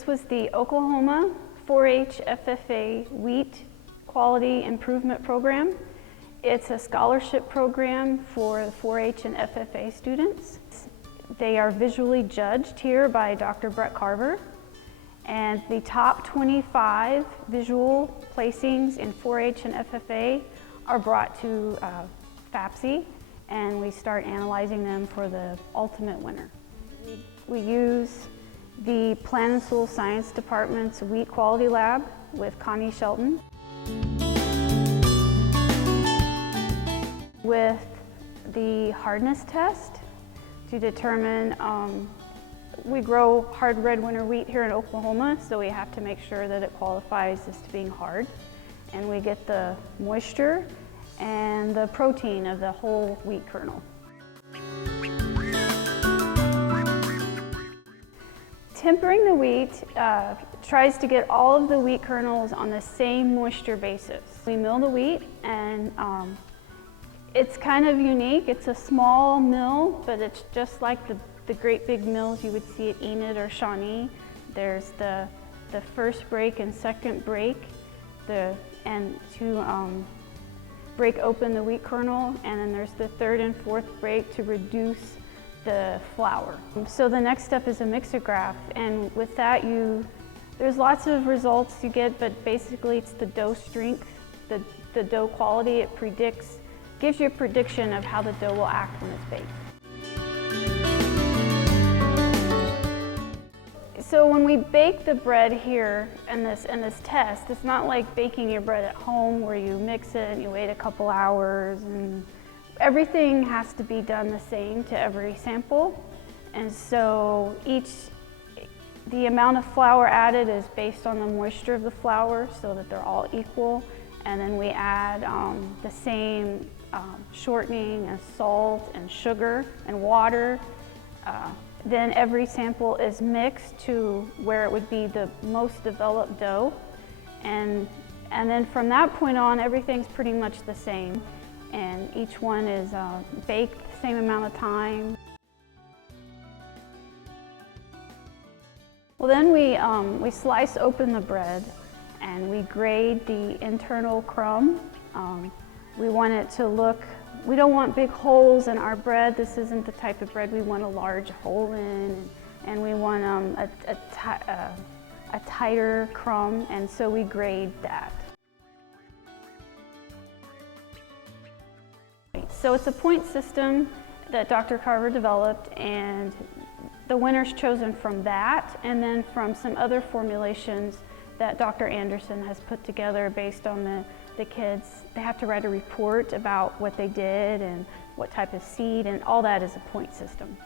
This was the Oklahoma 4-H FFA Wheat Quality Improvement Program. It's a scholarship program for the 4-H and FFA students. They are visually judged here by Dr. Brett Carver, and the top 25 visual placings in 4-H and FFA are brought to FAPC, and we start analyzing them for the ultimate winner. We use the Plant and Soil Science Department's Wheat Quality Lab with Connie Shelton. With the hardness test to determine, we grow hard red winter wheat here in Oklahoma, so we have to make sure that it qualifies as to being hard. And we get the moisture and the protein of the whole wheat kernel. Tempering the wheat tries to get all of the wheat kernels on the same moisture basis. We mill the wheat, and it's kind of unique. It's a small mill, but it's just like the great big mills you would see at Enid or Shawnee. There's the first break and second break, and to break open the wheat kernel, and then there's the third and fourth break to reduce the flour. So the next step is a mixograph, and with that there's lots of results you get, but basically it's the dough strength, the dough quality. It gives you a prediction of how the dough will act when it's baked. So when we bake the bread here in this test, it's not like baking your bread at home where you mix it and you wait a couple hours, and everything has to be done the same to every sample. And so the amount of flour added is based on the moisture of the flour so that they're all equal. And then we add the same shortening and salt and sugar and water. Then every sample is mixed to where it would be the most developed dough. And then from that point on, everything's pretty much the same. And each one is baked the same amount of time. Well, then we slice open the bread and we grade the internal crumb. We want it to look, we don't want big holes in our bread. This isn't the type of bread we want a large hole in, and we want a tighter crumb, and so we grade that. So it's a point system that Dr. Carver developed, and the winner's chosen from that, and then from some other formulations that Dr. Anderson has put together based on the kids. They have to write a report about what they did and what type of seed, and all that is a point system.